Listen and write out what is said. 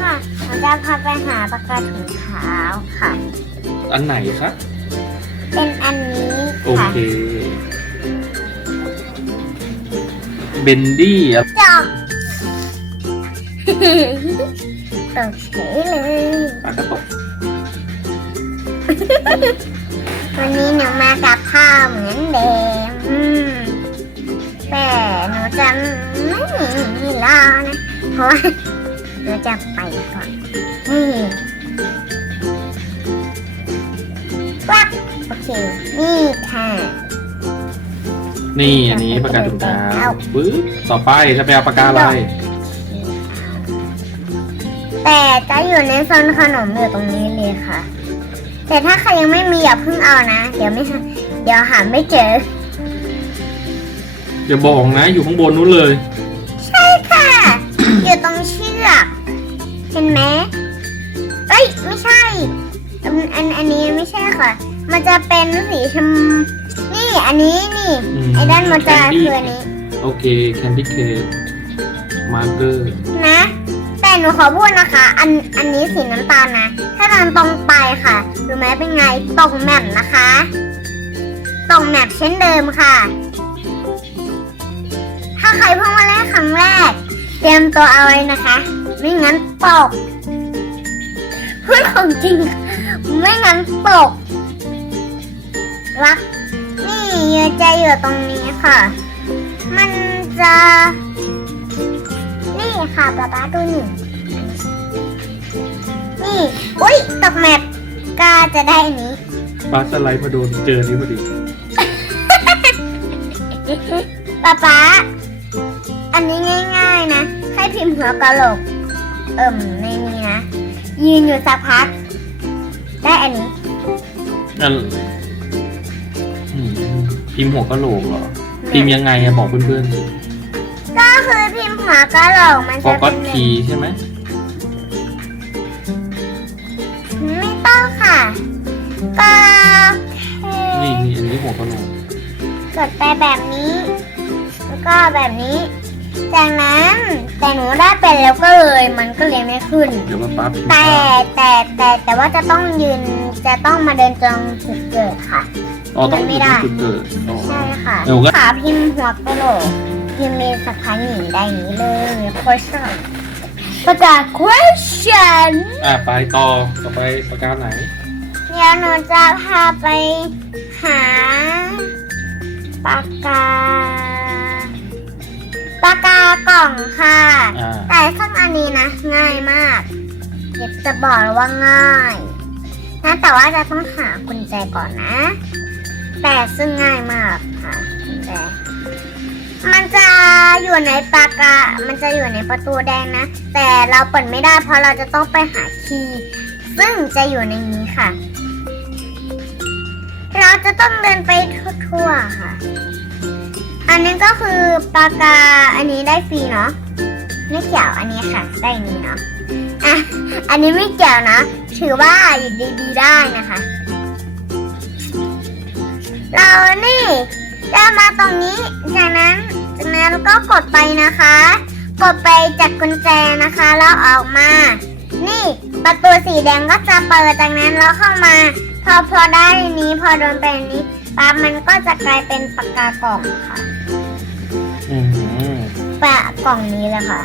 ค่ะหนูจะพาไปหาปากกาถุงขาวค่ะ อันไหนคะ เป็นอันนี้โอค่ะเค เบนดี้อะจอกตกเฉยเลย ปากกระตกวันนี้หนูมากับข้าวเหมือนเดิมอืมแต่หนูจะไม่รอนะ เพราะว่า หนูจะไปก่อนนี่วับโอเค นี่ค่ะ นี่อันนี้ปากกาถุงเท้าปึ๊บต่อไปจะไปเอาปากกาอะไร แต่จะอยู่ในโซนขนมอยู่ตรงนี้เลยค่ะ แต่ถ้าใครยังไม่มีอย่าเพิ่งเอานะ เดี๋ยวไม่หาเดี๋ยวหาไม่เจออย่าบอกนะอยู่ข้างบนนู้นเลย เห็นไหมเอ้ยไม่ใช่ อันอันอันนี้ไม่ใช่ค่ะ มันจะเป็นสีชมนี่อันนี้นี่ อืมไอ้ด้านมันจะ Candy คืออันนี้โอเคแคนดี้เคมาร์เกอร์นะ แต่หนูขอพูดนะคะ อันอันนี้สีน้ำตาลนะ ถ้าเดินตรงไปค่ะรู้ไหมเป็นไงตรงแมปนะคะตรงแมปเช่นเดิมค่ะ ถ้าใครเพิ่งมาเล่นครั้งแรก เตรียมตัวเอาไว้นะคะ ไม่งั้นตกพูดของจริง ไม่งั้นตกรักนี่เยอะใจอยู่ตรงนี้ค่ะ มันจะ นี่ค่ะป๊าป๊าดูนี่นี่อุ้ยตกแมปกาจะได้อันนี้ ปลาสไลด์มาโดนเจอนี่พอดี ป๊าป๊า อันนี้ง่าย ๆ นะ ให้พิมพ์หัวกะโหลก เอิ่มในนี้นะ ยืนอยู่สักพัก ได้อันนี้ นั่นอืมพิมพ์หัวกะโหลกเหรอ พิมพ์ยังไงอะบอกเพื่อนๆสิก็คือพิมพ์หัวกะโหลกมันฟอจะก็เป็นทีใช่ไหมไม่ต้องค่ะ ก็แค่นี่นี่อันนี้หัวกะโหลก กดไปแบบนี้ แล้วก็แบบนี้ จากนั้นแต่หนูได้เป็นแล้วก็เลยมันก็เลยไม่ขึ้น เดี๋ยวมาปั๊บพิมพ์แต่แต่แต่แต่ว่าจะต้องยืนจะต้องมาเดินตรงจุดเกิดค่ะ อ๋อต้องไม่อยู่ได้ที่จุดเกิดอ๋อ ใช่ค่ะเดี๋ยวก็ ขาพิมพ์หัวกระโหลกพิมพ์มีสักพันหนีได้อย่างนี้เลย question ประกาศ question อะไปต่อต่อไปปากกาไหน เดี๋ยวหนูจะพาไปหา ล่องค่ะ อ่า แต่ซึ่งอันนี้นะ ง่ายมากเดี๋ยวจะบอกเลยว่าง่ายนะแต่ว่าจะต้องหากุญแจก่อนนะ แต่ซึ่งง่ายมากค่ะกุญแจ มันจะอยู่ในปากกามันจะอยู่ในประตูแดงนะ แต่เราเปิดไม่ได้เพราะเราจะต้องไปหาคีย์ซึ่งจะอยู่ในนี้ค่ะ เราจะต้องเดินไปทั่วๆค่ะ อันนี้ก็คือปากกาอันนี้ได้ฟรีเนาะไม่เกี่ยวอันนี้ค่ะได้นี้เนาะอะอันนี้ไม่เกี่ยวนะ ถือว่าอยู่ดีๆได้นะคะ เรานี่จะมาตรงนี้จากนั้นจากนั้นก็กดไปนะคะ กดไปจากกุญแจนะคะแล้วออกมา นี่ประตูสีแดงก็จะเปิดจากนั้นแล้วเข้ามา พอพอได้อันนี้พอโดนไปอันนี้ปั๊บมันก็จะกลายเป็นปากกากล่องค่ะอืมปะกล่องนี้เลยค่ะ